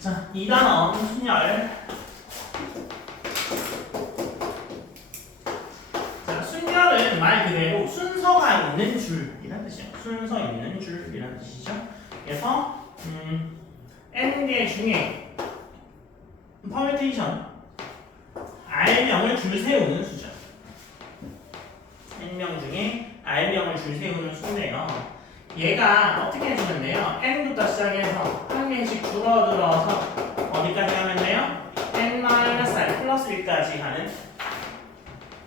자, 2단원 순열. 자, 순열은 말 그대로 순서가 있는 줄이란 뜻이에요. 순서 있는 줄이란 뜻이죠. 그래서 n개 중에 퍼뮤테이션 r명을 줄 세우는 수죠. n명 중에 r명을 줄 세우는 수인데요. 얘가 어떻게 해주는데요? n부터 시작해서 한 개씩 줄어들어서 어디까지 가면 돼요? n-r 플러스 1까지 가는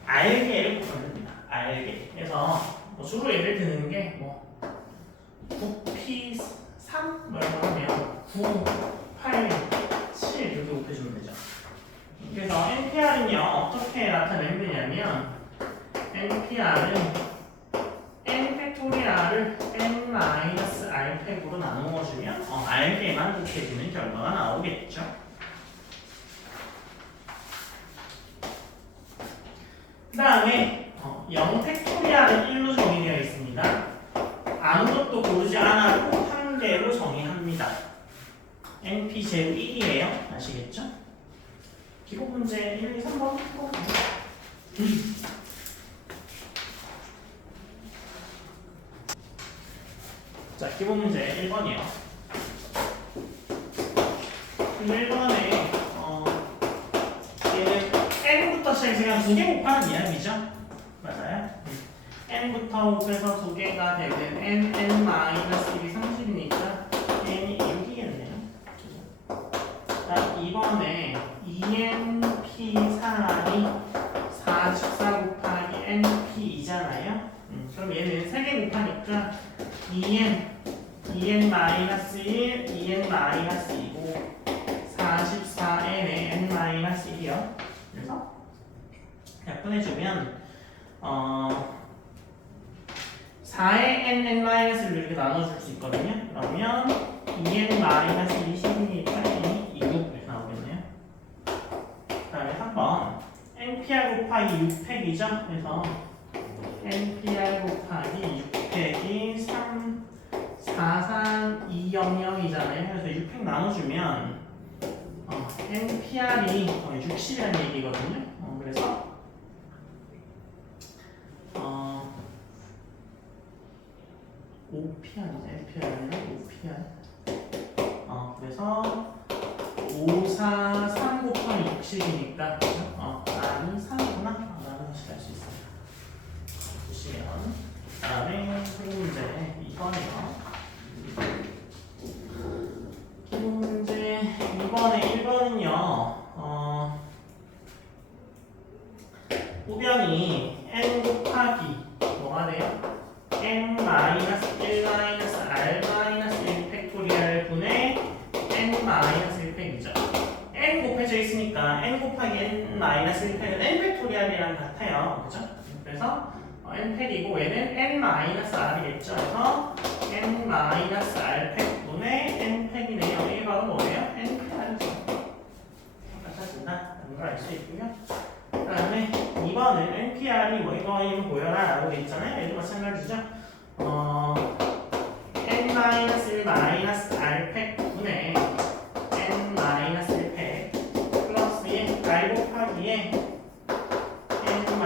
r개를 구합니다. r개. 그래서 뭐 주로 예를 드는 게 뭐 9p3 뭐 이런 거 하면 9, 8, 7 이렇게 곱해주면 되죠. 그래서 npr은요 어떻게 나타내면 되냐면 npr은 n 팩토리알을 n-r 팩으로 나누어주면 r개만 곱해지는 결과가 나오겠죠. 그 다음에 0 팩토리알은 1로 정의되어 있습니다. 아무것도 고르지 않아도 한 개로 정의합니다. np 제곱 1이에요. 아시겠죠? 기본 문제 1, 2, 3번 자, 기본 문제 1번이요. 1번에 얘는 n부터 시작해서 그냥 2개 곱하는 이야기죠. 맞아요? n부터 곱해서 2개가 되는 n-1이 30이니까 n이 6이겠네요. 자, 2번에 2np3이 44 곱하기 np이잖아요. 그럼 얘는 3개 곱하니까 2n-1, 2n-2고 44n에 n-1이요. 그래서 약분해주면 4의 n-1을 이렇게 나눠줄 수 있거든요. 그러면 2n-1이 10이니까 n이 6 이렇게 나오겠네요. 그 다음에 3번 npr 곱하기 6팩이죠. 그래서 npr 곱하기 6팩이 3, 4, 3, 2, 0, 0이잖아요. 그래서 6팩 나눠주면 npr이 60이라는 얘기거든요. 그래서 5p 아니죠? npr는 5p 그래서 5, 4, 3 곱하기 60이니까 r이 3이구나. 라고 다시 할 수 있습니다. 보시면 그 다음에 기본 문제 2번이요. 기본 문제 2번에 1번은요 우변이 n 곱하기 뭐가 돼요? n-1-r-1 팩토리얼 분의 n-1 팩이죠. n 곱해져 있으니까 n 곱하기 n-1 팩은 n 팩토리얼이랑 같아요. 그죠? 그래서 n 팩이고 얘는 n-r이겠죠. 그래서 n-r 팩 분의 n 팩이네요. 이게 바로 뭐예요? n 팩이죠. 같아진다. 라는 걸 알 수 있고요. 그 다음에 2번은 npr이 뭐 이거이면 보여라 라고 돼 있잖아요. 얘도 마찬가지죠. n-1 r 팩 분의 n-1 팩 플러스에 r 곱하기에 n-1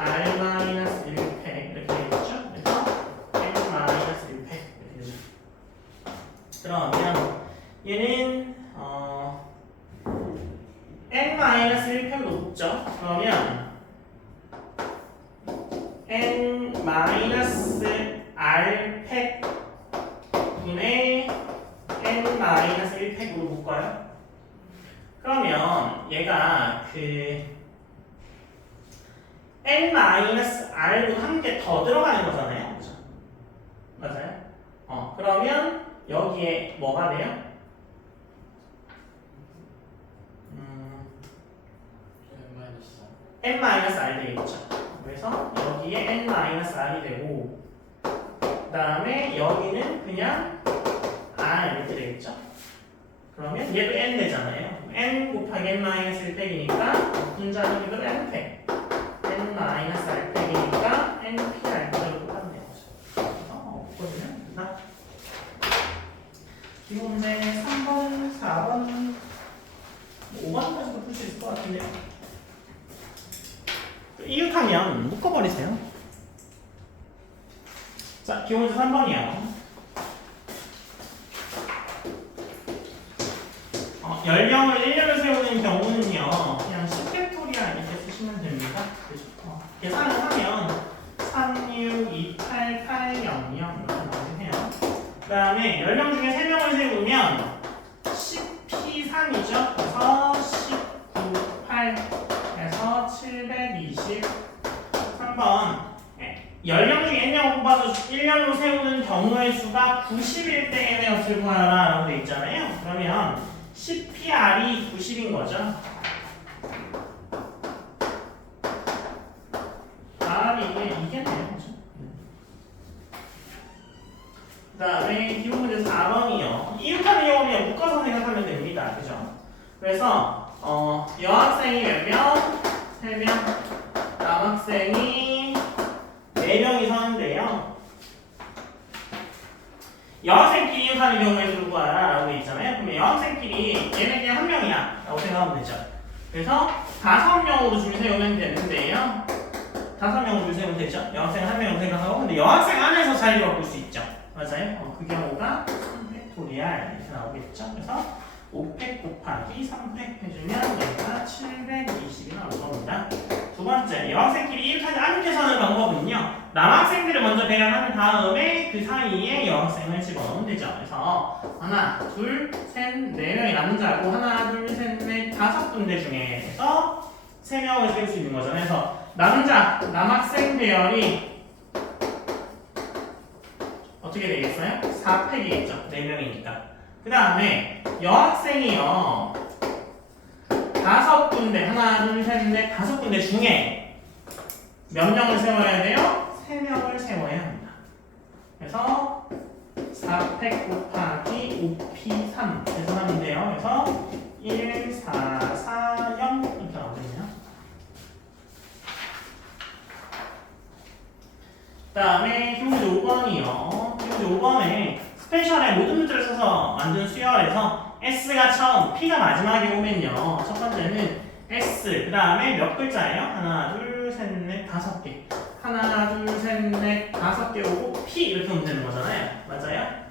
r-1 팩 이렇게 되겠죠. 그래서 n-1 팩 이렇게 되죠. 그러면 얘는 n-1 팩 놓죠. 그러면 n-r 팩 분의 n-1 팩으로 볼까요? 그러면 얘가 그 n-r보다 한 개 더 들어가는 거잖아요. 그죠? 맞아요? 그러면 여기에 뭐가 돼요? n-r 되겠죠. 그래서 여기에 n-r이 되고 그 다음에 여기는 그냥 r 이렇게 되겠죠. 그러면 얘도 n 되잖아요. n 곱하기 n-1 팩이니까 분자는 이대로 n 팩 n-r 팩이니까 npr 그대로 똑같네요. 그래서 보시면 됩니다. 기본 문제 3번 4번, 5번까지도 풀 수 있을 것 같은데. 이웃하면 묶어버리세요. 자, 기본문제 3번이요. 연령을 1년을 세우는 경우는요, 그냥 10팩토리얼 이렇게 쓰시면 됩니다. 그죠? 계산을 하면 3628800 이렇게 나오세요. 그 다음에 연령 중에 3명을 세우면 10P3이죠. 그래서 198에서 723번. 연령 중에 n명을 뽑아서 1년으로 세우는 경우의 수가 90일 때 n의 값을 구하라 라고 되어 있잖아요. 그러면 10PR이 90인 거죠. R이 이겠네요. 그죠? 그 다음에 기본 문제 4번이요. 이웃하는 경우는 묶어서 생각하면 됩니다. 그죠? 그래서 여학생이 몇 명? 3명. 남학생이 4명이 서는데요. 여학생끼리 이웃하는 경우에 수를 구하라 라고 되어 있잖아요. 그러면 여학생끼리 얘네 그냥 한 명이야 라고 생각하면 되죠. 그래서 5명으로 줄 세우면 되는데요. 5명으로 줄 세우면 되죠. 여학생 한 명으로 생각하고, 근데 여학생 안에서 자리를 바꿀 수 있죠. 맞아요. 그 경우가 3팩토리얼 이렇게 나오겠죠. 그래서 5팩 곱하기 3팩 해주면 얘가 720이 나올 겁니다. 두 번째, 여학생끼리 이웃하지 않게 서는 방법은요, 남학생들을 먼저 배열한 다음에 그 사이에 여학생을 집어넣으면 되죠. 그래서 하나, 둘, 셋, 4명이 남자고 하나, 둘, 셋, 넷, 5군데 중에서 3명을 세울 수 있는 거죠. 그래서 남학생 배열이 어떻게 되겠어요? 4팩이겠죠. 4명이니까. 그 다음에 여학생이요, 5군데, 하나, 둘, 셋, 넷, 5군데 중에 몇 명을 세워야 돼요? 3명을 세워야 합니다. 그래서 4팩 곱하기 5P3 계산하면 돼요. 그래서 1, 4, 4, 0 이렇게 나오겠네요. 그 다음에 기본문제 5번이요. 기본문제 5번에 스페셜의 모든 문제를 써서 만든 수열에서 S가 처음, P가 마지막에 오면요, 첫 번째는 S, 그 다음에 몇 글자예요? 하나, 둘, 셋, 넷, 5개. 하나, 둘, 셋, 넷, 5개 오고 P 이렇게 오면 되는 거잖아요. 맞아요?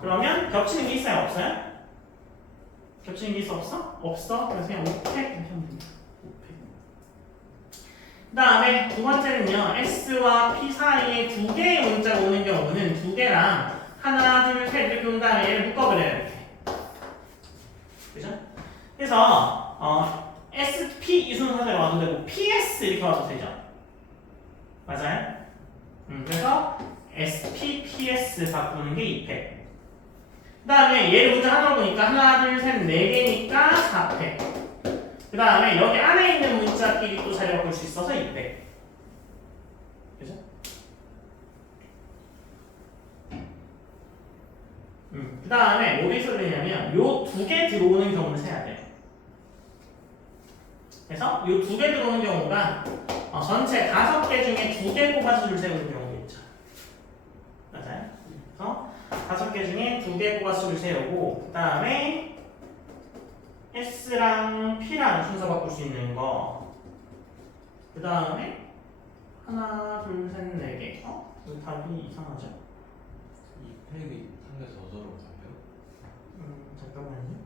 그러면 겹치는 게 있어요? 없어요? 겹치는 게 있어? 없어? 없어? 그래서 그냥 5팩 이렇게 하면 됩니다. 5팩. 그 다음에 두 번째는요, S와 P 사이에 2개의 문자가 오는 경우는 2개랑 하나, 둘, 셋 이렇게 온 다음에 얘를 묶어버려요. 이렇게. 그죠? 그래서 SP 이 순서대로 와도 되고 PS 이렇게 와도 되죠. 맞아요? 그래서 SP, PS 바꾸는 게 2팩. 그 다음에 얘를 문자 하나로 보니까 하나, 둘, 셋, 4개니까 4팩. 그 다음에 여기 안에 있는 문자끼리 또 자리 바꿀 수 있어서 2팩. 그죠? 그 다음에 뭐 있어야 되냐면 요 2개 들어오는 경우는 세야 돼요. 그래서 요 2개 들어오는 경우가 전체 5개 중에 2개 뽑아서 줄 세우는 경우겠죠. 맞아요? 그래서 5개 중에 2개 뽑아서 줄 세우고, 그 다음에 S랑 P랑 순서 바꿀 수 있는 거, 그 다음에 하나, 둘, 셋, 4개. 이 답이 이상하죠? 이 팩이 상대 저절로 잡혀요? 잠깐만요.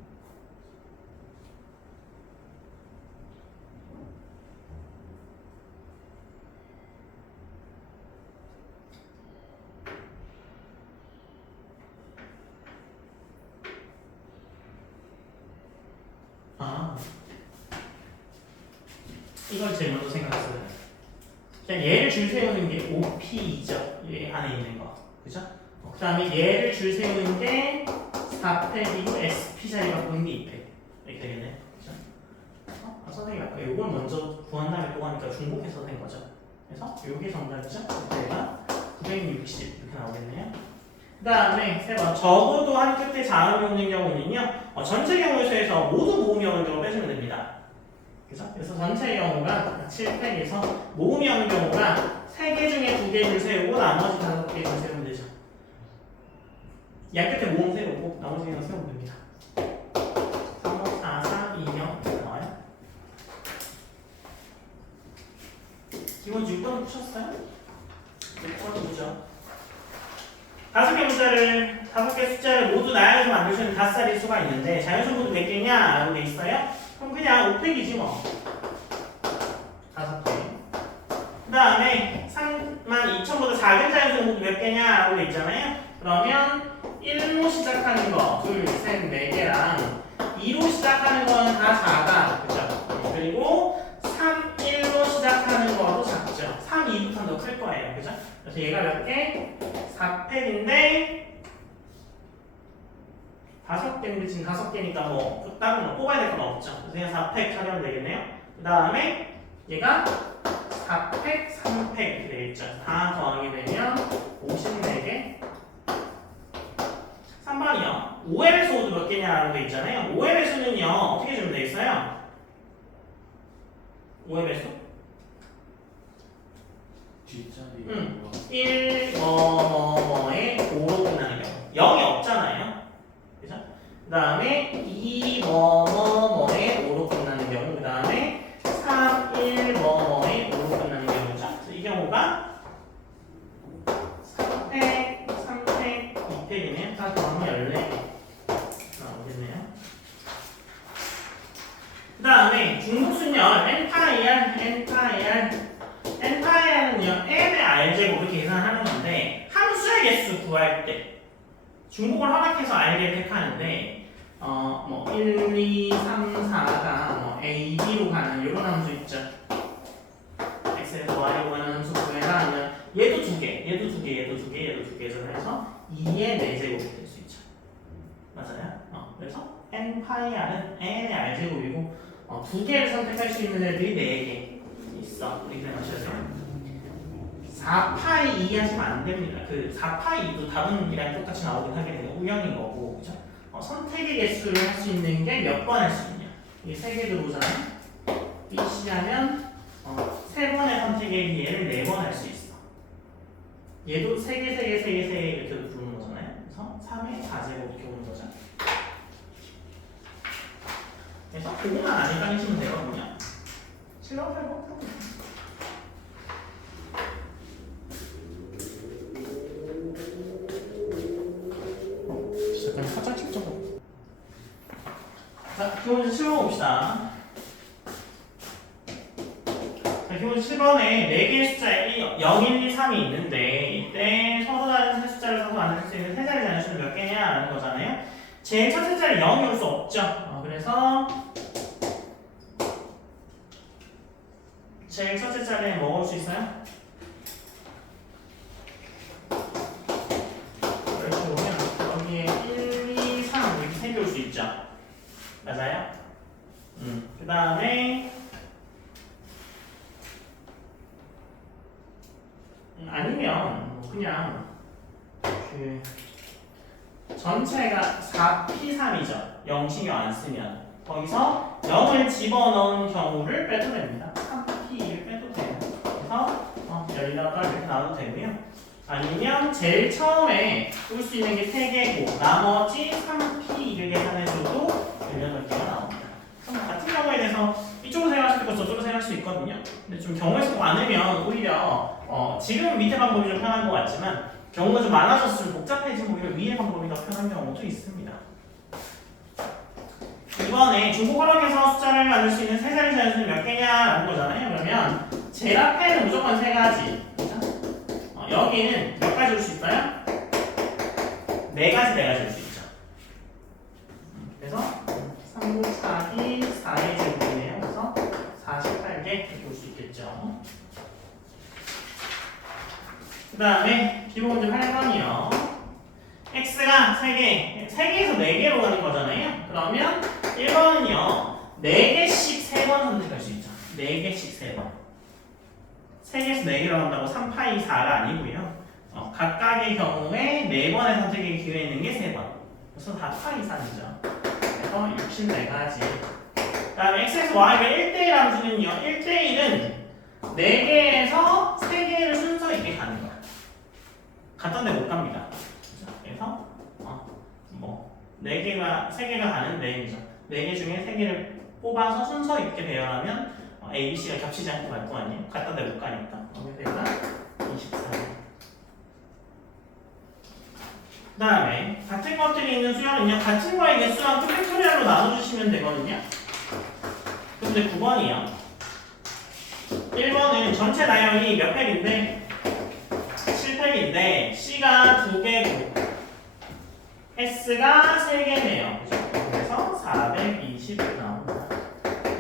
이걸 제일 먼저 생각했어요. 그냥 얘를 줄 세우는 게 OP이죠. 얘 안에 있는 거. 그죠? 그 다음에 얘를 줄 세우는 게 4팩이고 SP 자리 바꾸는 게 2팩. 이렇게 되겠네. 그죠? 선생님 아까 이걸 먼저 구한 다음에 또 하니까 중복해서 된 거죠. 그래서 이게 정답이죠. 그때가 960 이렇게 나오겠네요. 그 다음에 세 번, 적어도 한 끝에 자음이 오는 경우는요, 전체 경우의 수에서 모두 모음이 오는 경우 빼주면 됩니다. 그죠? 그래서 전체 경우가 7팩에서 모음이 오는 경우가 3개 중에 2개를 세우고 나머지 5개를 세우면 되죠. 양 끝에 모음 세우고 나머지는 세우면 됩니다. 이거 푸셨어요? 이거 보죠. 5개 문자를 5개 숫자를 모두 나열해서 만들 수 있는 다섯자리 수가 있는데 자연수 모두 몇 개냐? 라고 돼 있어요. 그럼 그냥 5팩이지 뭐. 5개. 그 다음에 32,000보다 작은 자연수 모두 몇 개냐? 라고 돼 있잖아요. 그러면 1로 시작하는 거, 2, 3, 4개랑 2로 시작하는 거는 다 작아. 그죠? 그리고 3, 1로 시작하는 거도 작죠. 3, 2부터는 더 클 거예요. 그죠? 그래서 얘가 몇 개? 4팩인데 5개인데 지금 5개니까 뭐 다른 거 뽑아야 될 건 없죠. 그래서 그냥 4팩 처리하면 되겠네요. 그 다음에 얘가 4팩, 3팩 이렇게 되겠죠. 다 더하게 되면 54개. 3번이요. 5의 배수 모두 몇 개냐라고 돼 있잖아요. 5의 배수는요 어떻게 주면 되겠어요? 5의 배수? 뒷자리 1 뭐뭐뭐의 5로 끝나는 경우 0이 없잖아요. 그죠? 그 다음에 2 뭐뭐뭐의 5로 끝나는 경우 그 다음에 3 1 뭐뭐의 5로 끝나는 경우죠. 그래서 이 경우가 3팩, 3팩, 2팩이네요. 다 더하면 14개 나오겠네요. 그 다음에 중복순열 n파이알은요 n의 r제곱을 계산하는 건데 함수의 개수 구할 때 중복을 허락해서 r를 택하는데 뭐 1, 2, 3, 4가 뭐 a, b로 가는 이런 함수 있죠. x에서 y로 가는 함수 구해라 하면 얘도 두 개, 얘도 두 개, 얘도 두 개, 얘도 두 개에서 해서 2의 4제곱이 될 수 있죠. 맞아요? 그래서 n파이알은 n의 r제곱이고 두 개를 선택할 수 있는 애들이 4개 있어. 이렇게 생각하셔야 돼요. 4파이 2 하시면 안 됩니다. 그 4파이 2도 답은이랑 똑같이 나오긴 하겠네요. 우연인 거고, 그죠? 선택의 개수를 할 수 있는 게 몇 번 할 수 있냐? 이게 3개 들어오잖아요. BC 하면 3번의 선택의 기회를 4번 할 수 있어. 얘도 3개, 3개, 3개, 3개 이렇게 부르는 거잖아요. 그래서 3의 4제곱 이렇게 오는 거죠. 그래서 그거만 안 헷갈리시면 되거든요. 7번, 8번. 잠깐 살짝 직접. 자, 기본수 7번 봅시다. 자, 기본수 7번에 4개의 숫자에 0, 1, 2, 3이 있는데 이때 서로 다른 세 숫자를 써서 만들 수 있는 세 자리 자연수는 몇 개냐라는 거잖아요. 제일 첫 숫자를 0이 올 수 없죠. 그래서 제일 첫째 자리에 뭐가 올 수 있어요? 이렇게 보면 여기에 1, 2, 3 이렇게 3개 올 수 있죠. 맞아요? 그 다음에 아니면 뭐 그냥 그 전체가 4P3이죠. 0 신경 안 쓰면 거기서 0을 집어넣은 경우를 빼도 됩니다. 3P2를 빼도 돼요. 그래서 여기다가 이렇게 나와도 되고요. 아니면 제일 처음에 올 수 있는 게 3개고 나머지 3P2를 계산해줘도 18개가 나옵니다. 같은 경우에 대해서 이쪽으로 생각할 수 있고 저쪽으로 생각할 수 있거든요. 근데 좀 경우의 수가 많으면 오히려 지금 밑에 방법이 좀 편한 것 같지만 경우가 좀 많아져서 좀 복잡해지면 오히려 위의 방법이 더 편한 경우도 있습니다. 이번에 중복 허락해서 숫자를 만들 수 있는 세 자리 자연수는 몇 개냐라는 거잖아요. 그러면 제일 앞에는 무조건 3가지. 여기는 몇 가지 올 수 있어요? 4가지, 4가지 올 수 있죠. 그래서 3 곱하기 4의 제곱이네요. 그래서 48개 이렇게 올 수 있겠죠. 그 다음에 기본 문제 8번이요. x가 3개, 3개에서 4개로 가는 거잖아요. 그러면 1번은요 4개씩 3번 선택할 수 있죠. 4개씩 3번. 3개에서 4개로 간다고 3파이 4가 아니고요. 각각의 경우에 4번의 선택의 기회 있는 게 3번. 그래서 다 파이 3이죠. 그래서 64가지. 그 다음에 x에서 y가 1대1 함수는요 1대1은 4개에서 3개를 순서 있게 가는 거예요. 갔던 데 못 갑니다. 그래서 뭐 4개가 3개가 가는 레인이죠. 4개 중에 3개를 뽑아서 순서 있게 배열하면 A, B, C가 겹치지 않고 갈 거 아니에요? 갖다 대못 가니까. 그래서 24. 그 다음에 같은 것들이 있는 수열은요, 같은 거의 개수만큼 팩토리얼로 나눠주시면 되거든요. 근데 9번이요. 1번은 전체 나열이 몇 팩인데 7팩인데 C가 2개고 S가 3개네요. 그래서 420 나옵니다.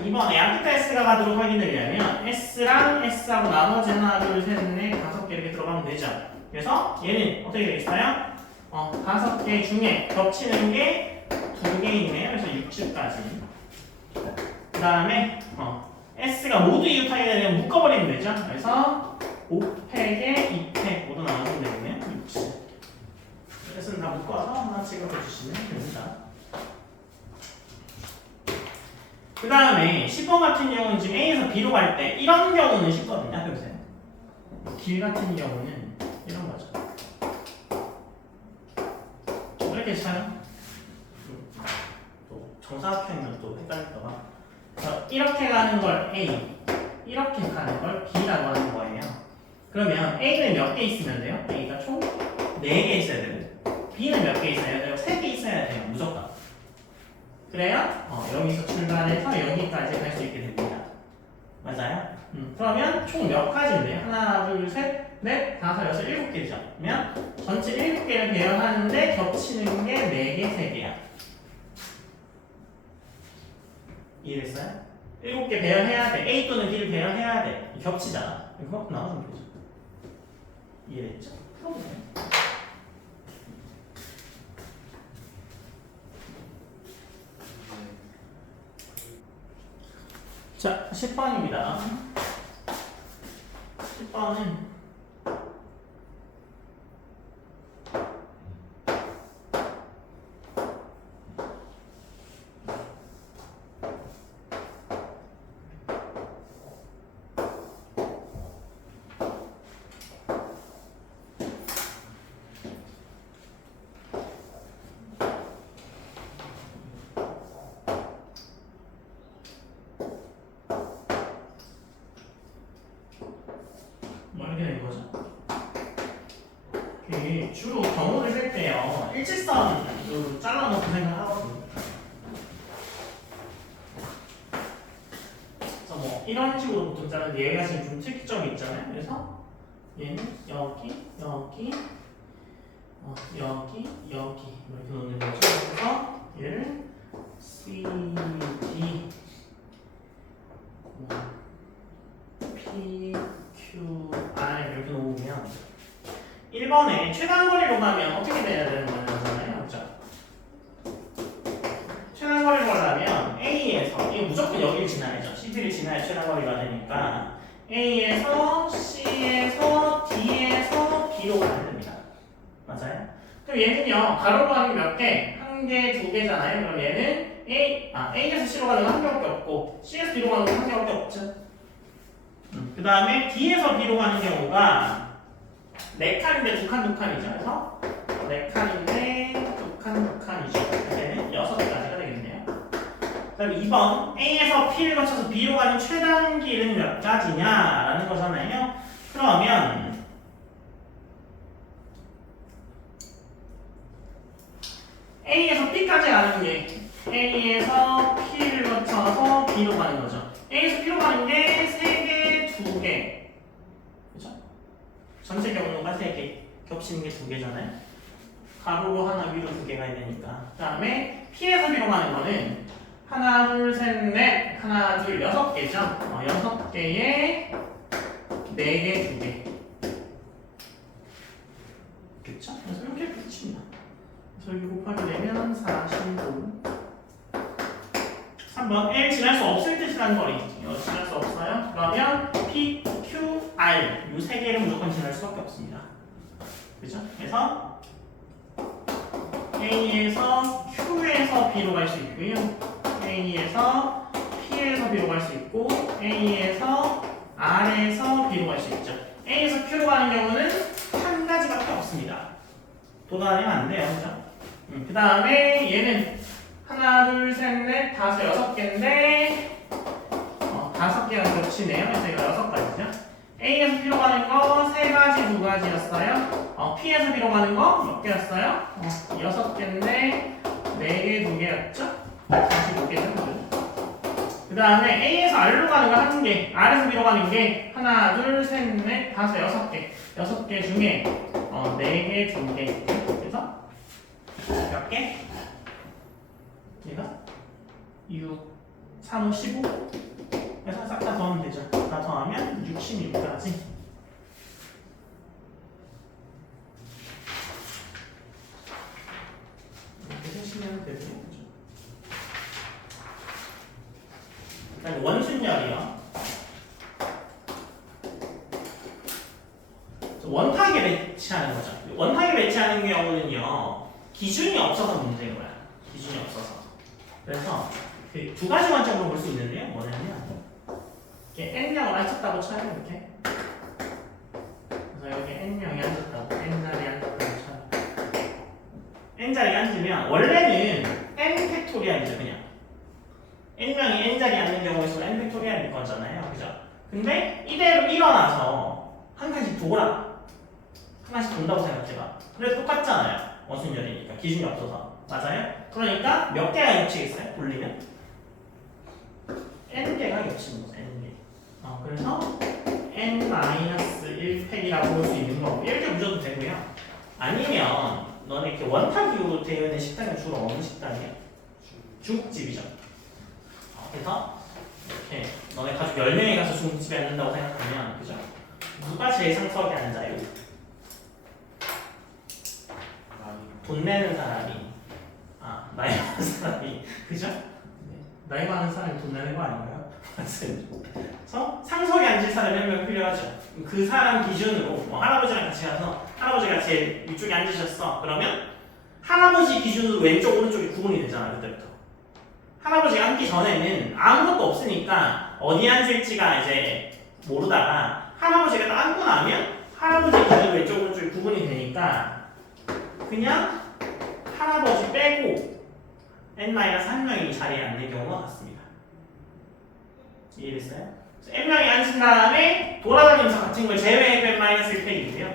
이번에 앞부터 S가 가도록 확인하려면 S랑 S하고 나머지 하나, 둘, 셋, 넷, 5개 이렇게 들어가면 되죠. 그래서 얘는 어떻게 되겠어요? 5개 중에 겹치는 게 2개 있네요. 그래서 60까지. 그 다음에 S가 모두 이웃하게 되면 묶어버리면 되죠. 그래서 5팩에 2팩 모두 나눠주면 되겠네요. 60. S는 다 묶어서 하나 찍어주시면 됩니다. 그 다음에 10번 같은 경우는 지금 A에서 B로 갈 때 이런 경우는 쉽거든요. 해보세요. 길 같은 경우는 이런 거죠. 이렇게 차요. 또 정사각형이면 또 헷갈릴까봐. 그래서 이렇게 가는 걸 A, 이렇게 가는 걸 B라고 하는 거예요. 그러면 A는 몇 개 있으면 돼요? A가 총 4개 있어야 되고 B는 몇 개 있어야 돼요? 3개 있어야 돼요. 무조건. 그래야 여기서 출발해서 여기까지 갈 수 있게 됩니다. 맞아요? 그러면 총 몇 가지인데요? 하나, 둘, 셋, 넷, 다섯, 여섯, 7개죠. 그러면 전체 7개를 배열하는데 겹치는 게 4개, 3개야. 이해됐어요? 7개 배열해야 돼. A 또는 B를 배열해야 돼. 겹치잖아. 그만큼 나눠주면 되죠. 이해됐죠? 풀어보세요. 자, 10번입니다. 10번은 이렇게 된 거죠. 주로 경우를 쓸 때요, 일직선으로 잘라놓고 생각하거든요. 그래서 뭐 이런 식으로 보통 자르는데 얘가 지금 좀 특이점이 있잖아요. 그래서 얘는 여기, 여기, 여기, 여기 이렇게 놓는 거죠. 그래서 얘를 C, D, P, Q, R 이렇게 놓으면 1번에 최단거리로 가면 어떻게 돼야 되는 거잖아요. 그렇죠? 최단거리로 가려면 A에서 이거 무조건 여기를 지나야죠. CD를 지나야 최단거리가 되니까 A에서 C에서 D에서 B로 가야 됩니다. 맞아요? 그럼 얘는요, 가로로 하는 몇 개? 1개, 2개잖아요. 그럼 얘는 A에서 C로 가는 건 1개밖에 없고 C에서 B로 가는 건 1개밖에 없죠. 그 다음에 D에서 B로 가는 경우가 4칸인데 2칸, 2칸이죠. 그래서 4칸인데 2칸, 2칸이죠. 이제는 6가지가 되겠네요. 그 다음에 2번 A에서 P를 거쳐서 B로 가는 최단길은 몇 가지냐라는 거잖아요. 그러면 A에서 B까지 가는 게 A에서 P를 거쳐서 B로 가는 거죠. A에서 P로 가는 게 3개, 2개. 그죠? 전체 경로가 3개, 겹치는 게 2개잖아요. 가로로 하나, 위로 2개가 해야 되니까. 그 다음에 P에서 B로 가는 거는 하나, 둘, 셋, 넷, 하나, 둘, 6개죠. 6개에 4개, 2개. 그쵸? 그래서 이렇게 붙입니다. 그래서 이거 곱하게 되면 45. 3번 L 지날 수 없을 때 지난 거리. 이거 지날 수 없어요. 그러면 P, Q, R 이 3개를 무조건 지날 수밖에 없습니다. 그죠? 그래서 A에서 Q에서 B로 갈 수 있고요. A에서 P에서 B로 갈 수 있고 A에서 R에서 B로 갈 수 있죠. A에서 Q로 가는 경우는 한 가지밖에 없습니다. 도달하면 안 돼요. 그죠? 그 다음에 얘는 하나, 둘, 셋, 넷, 5, 6개인데 5개가 겹치네요. 그래서 이거 6가지죠. A에서 B로 가는 거 3가지, 2가지였어요. P에서 B로 가는 거 몇 개였어요? 6개인데 4개, 2개였죠? 다시 5개죠. 그 다음에 A에서 R로 가는 거 1개, R에서 B로 가는 게 하나, 둘, 셋, 넷, 다섯, 6개. 6개 중에 4개, 2개. 그래서 몇 개? 얘가 6, 3, 5, 15. 그래서 싹 다 더하면 되죠. 다 더하면 66까지. 이렇게 세시면 되고요. 그다음에 원순열이요. 원탁에 배치하는 거죠. 원탁에 배치하는 경우는요, 기준이 없어서 문제인 거야. 기준이 없어서. 그래서 그 2가지 관점으로 볼 수 있는데요. 뭐냐면 이렇게 n명을 앉혔다고 쳐요. 이렇게. 그래서 여기 n명이 앉았다고, n자리에 앉았다고 쳐요. n자리에 앉으면 원래는 n 팩토리얼이죠. 그냥 n명이 n자리에 앉는 경우에 있으면 n 팩토리얼일 거잖아요. 그죠? 근데 이대로 일어나서 한 칸씩 돌아. 하나씩 돈다고 생각해봐. 그래도 똑같잖아요. 원순열이니까 기준이 없어서. 맞아요? 그러니까 몇 개가 겹치겠어요? 돌리면? n개가 겹치는 거죠. n개. 그래서 n-1팩이라고 볼 수 있는 거고 이렇게 붙여도 되고요. 아니면 너네 이렇게 원탁으로 되어 있는 식당이 주로 어느 식당이에요? 중국집이죠. 그래서 이렇게 너네 가족 10명이 가서 중국집에 앉는다고 생각하면 그죠? 누가 제일 상석에 앉아요? 돈 내는 사람이, 나이 많은 사람이, 그죠? 나이 많은 사람이 돈 내는 거 아닌가요? 그래서 상석에 앉을 사람이 1명 필요하죠. 그 사람 기준으로 할아버지랑 같이 가서 할아버지가 제일 위쪽에 앉으셨어. 그러면 할아버지 기준으로 왼쪽 오른쪽이 구분이 되잖아. 그때부터. 할아버지가 앉기 전에는 아무것도 없으니까 어디에 앉을지가 이제 모르다가 할아버지가 딱 앉고 나면 할아버지 기준으로 왼쪽 오른쪽이 구분이 되니까 그냥 할아버지 빼고 n-1명이 자리에 앉는 경우가 같습니다. 이해됐어요? n명이 앉은 다음에 돌아다니면서 같은 걸 제외해도 n-1팩이고요.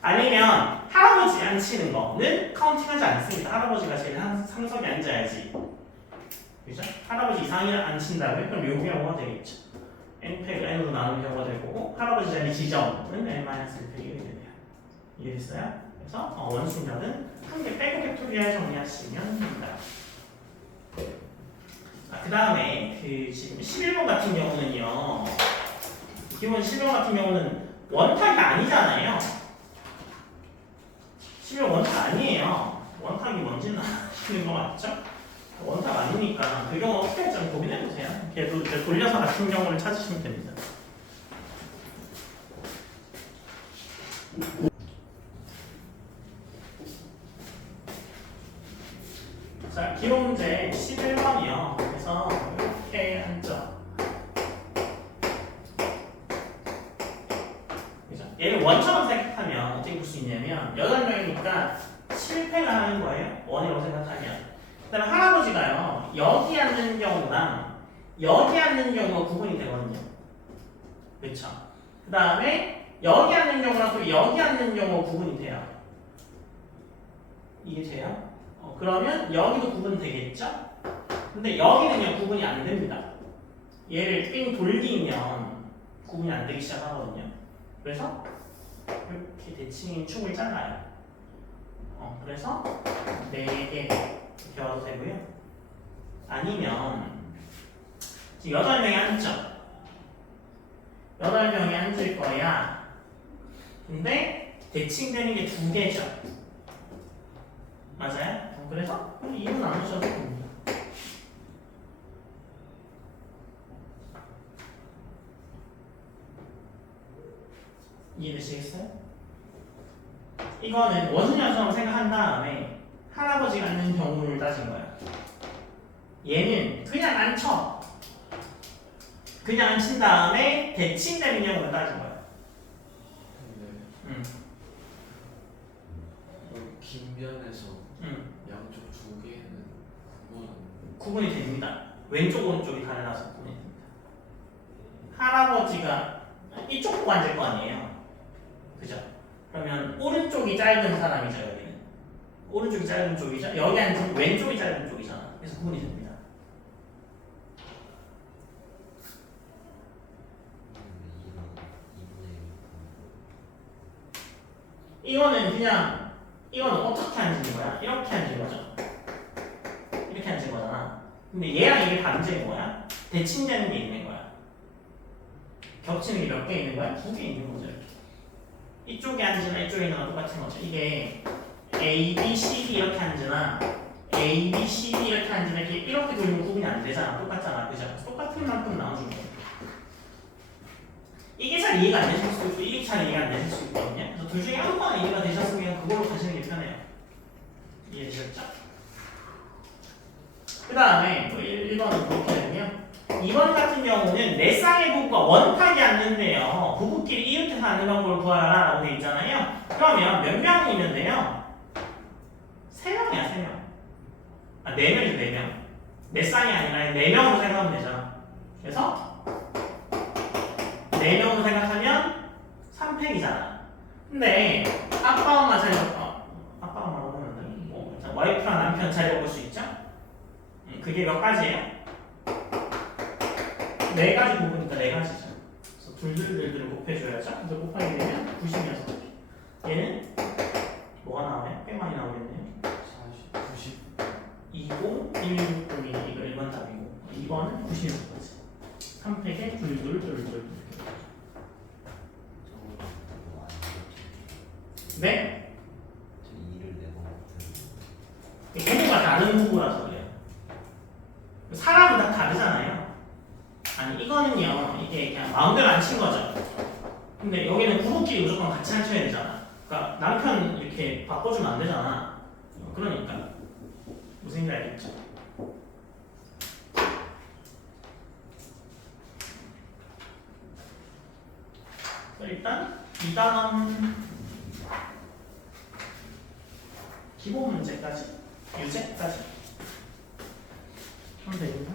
아니면 할아버지 앉히는 거는 카운팅하지 않습니다. 할아버지가 제일 상석에 앉아야지. 그죠? 할아버지 이상이 앉힌다면 그럼 요 경우가 되겠죠. n팩을 n으로 나누는 경우가 될 거고 할아버지 자리 지점은 n-1팩이 되네요. 이해됐어요? 그래서 원순열은 한 개 빼고 팩토리얼 정리하시면 됩니다. 그 다음에 그 지금 11번 같은 경우는요. 기본 11번 같은 경우는 원탁이 아니잖아요. 11번 원탁 아니에요. 원탁이 뭔지는 아시는 거 맞죠? 원탁 아니니까 그 경우 어떻게 할지 고민해보세요. 걔도 돌려서 같은 경우를 찾으시면 됩니다. 자, 기록문제 11번이요. 그래서 이렇게 앉죠. 그죠? 얘를 원처럼 생각하면 어떻게 볼 수 있냐면 8명이니까 실패를 하는 거예요. 원이라고 생각하면. 그 다음에 할아버지가요. 여기 앉는 경우랑 여기 앉는 경우가 구분이 되거든요. 그렇죠? 그 다음에 여기 앉는 경우랑 또 여기 앉는 경우가 구분이 돼요. 이해돼요? 그러면 여기도 구분되겠죠? 근데 여기는요 구분이 안 됩니다. 얘를 삥 돌리면 구분이 안 되기 시작하거든요. 그래서 이렇게 대칭인 축을 잘라요. 그래서 4개 이렇게 와도 되고요. 아니면 지금 8명이 앉죠? 8명이 앉을 거야. 근데 대칭되는 게 2개죠. 맞아요? 그래서 2분 나누셔도 됩니다. 이해되시겠어요? 이거는 원순열처럼 생각한 다음에 할아버지가 앉는 경우를 따진 거야. 얘는 그냥 앉혀. 그냥 앉힌 다음에 대칭되는 경우를 따진 거야. 긴 변에서 양쪽 2개는 구분이 됩니다. 왼쪽 오른쪽이 달라서 구분이 됩니다. 할아버지가 이쪽 보고 앉을 거 아니에요. 그죠? 그러면 오른쪽이 짧은 사람이죠, 여기는. 오른쪽이 짧은 쪽이죠. 여기 앉으면 왼쪽이 짧은 쪽이잖아. 그래서 구분이 됩니다. 이거는 그냥 이거는 어떻게 앉는 거야? 이렇게 앉은 거죠. 이렇게 앉은 거잖아. 근데 얘랑 이게 다른 점이 뭐야? 대칭되는 게 있는 거야. 겹치는 게 몇 개 있는 거야? 2개 있는 거죠. 이렇게. 이쪽에 앉으나 이쪽에 있는 거랑 똑같은 거죠. 이게 A, B, C, D 이렇게 앉으나 A, B, C, D 이렇게 앉으나 이렇게 돌리면 구분이 안 되잖아. 똑같잖아. 그죠? 똑같은 만큼 나눠주는 거야. 이게 잘 이해가 안 되실 수도 있고 이게 잘 이해가 안 되실 수 있거든요. 그래서 둘 중에 아무거나 이해가 되셨으면 그걸로 가시는 게 편해요. 이해되셨죠? 그 다음에 1번은 그렇게 되고요. 2번 같은 경우는 내 쌍의 부부가 원탁이 앉는데요. 부부끼리 이웃해서 앉는 방법을 구하라 라고 돼 있잖아요. 그러면 몇 명이 있는데요? 3명이야 3명. 아 4명이죠 4명. 내 쌍이 아니라 4명으로 생각하면 되죠. 그래서 4명으로 생각하면 3팩이잖아. 근데 아빠 엄마 자리 아빠 엄마라고 하면 뭐 와이프랑 남편 자리 바꿀 수 있죠? 그게 몇 가지예요? 4가지 부분이니까 4가지죠. 그래서 둘둘둘둘 곱해줘야죠. 그래서 곱하게 되면 96. 얘는 뭐가 나오네? 꽤 많이 나오겠네요. 40, 90. 20, 16, 02 이거 1번 답이고 2번은 96까지. 3팩에 둘둘둘둘. 네? 저 2를 내고 부부가 다른 부부라서 그래요. 사람은 다 다르잖아요. 아니 이거는요 이게 그냥 마음대로 안 친 거죠. 근데 여기는 부부끼리 무조건 같이 앉혀야 되잖아. 그러니까 남편 이렇게 바꿔주면 안 되잖아. 그러니까 무슨 얘기인지 알겠죠? 일단 2단원 기본 문제까지 유제까지 하면 되겠다.